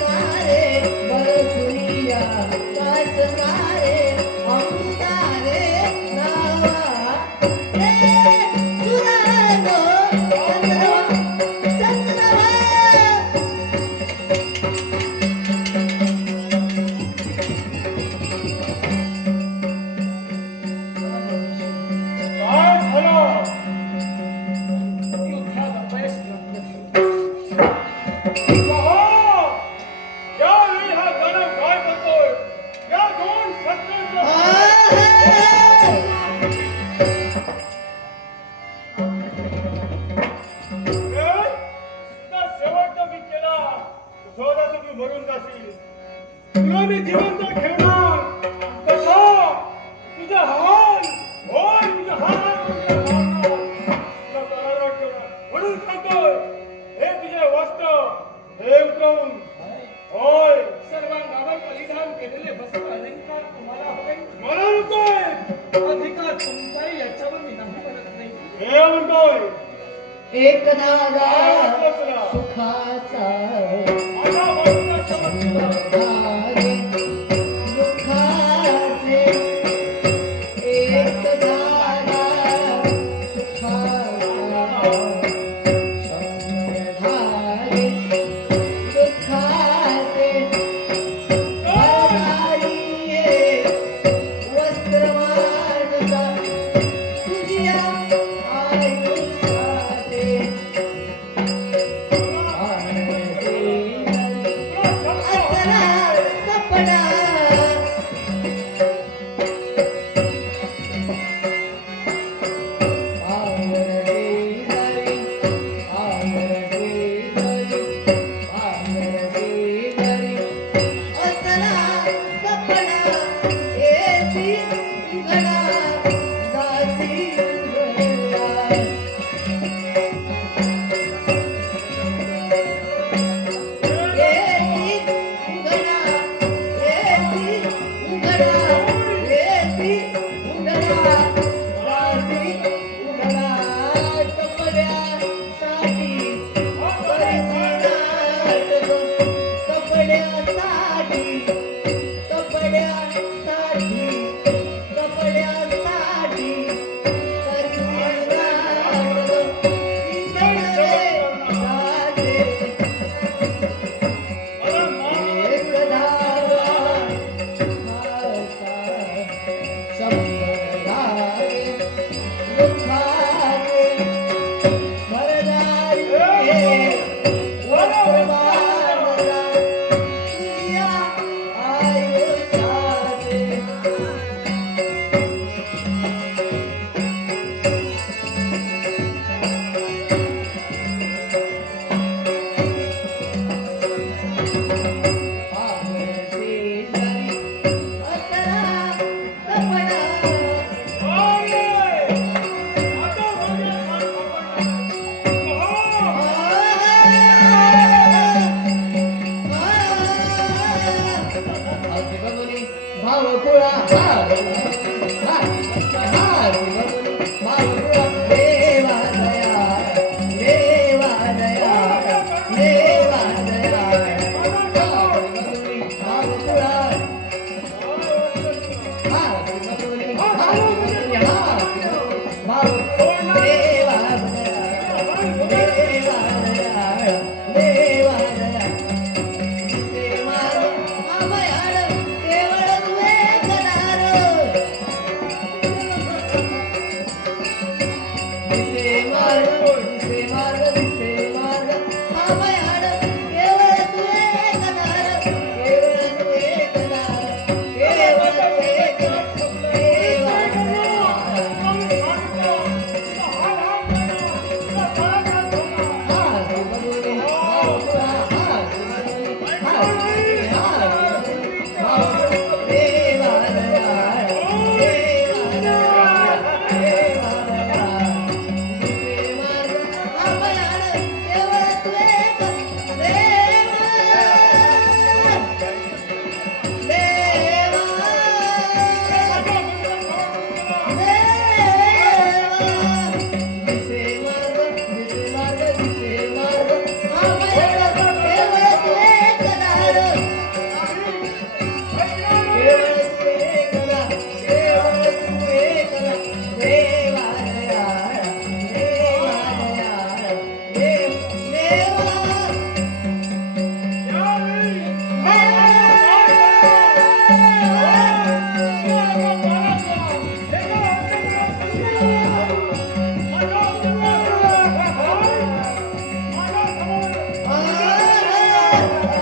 कारे बरसुनिया कारे केलेले मस्त अलंकार तुम्हाला हवे मला नकोय अधिकार तुमचा याच्यावर मी नाही म्हणत नाही. हे म्हणतोय! एक धागा सुखाचा भावकुळा हा Thank you.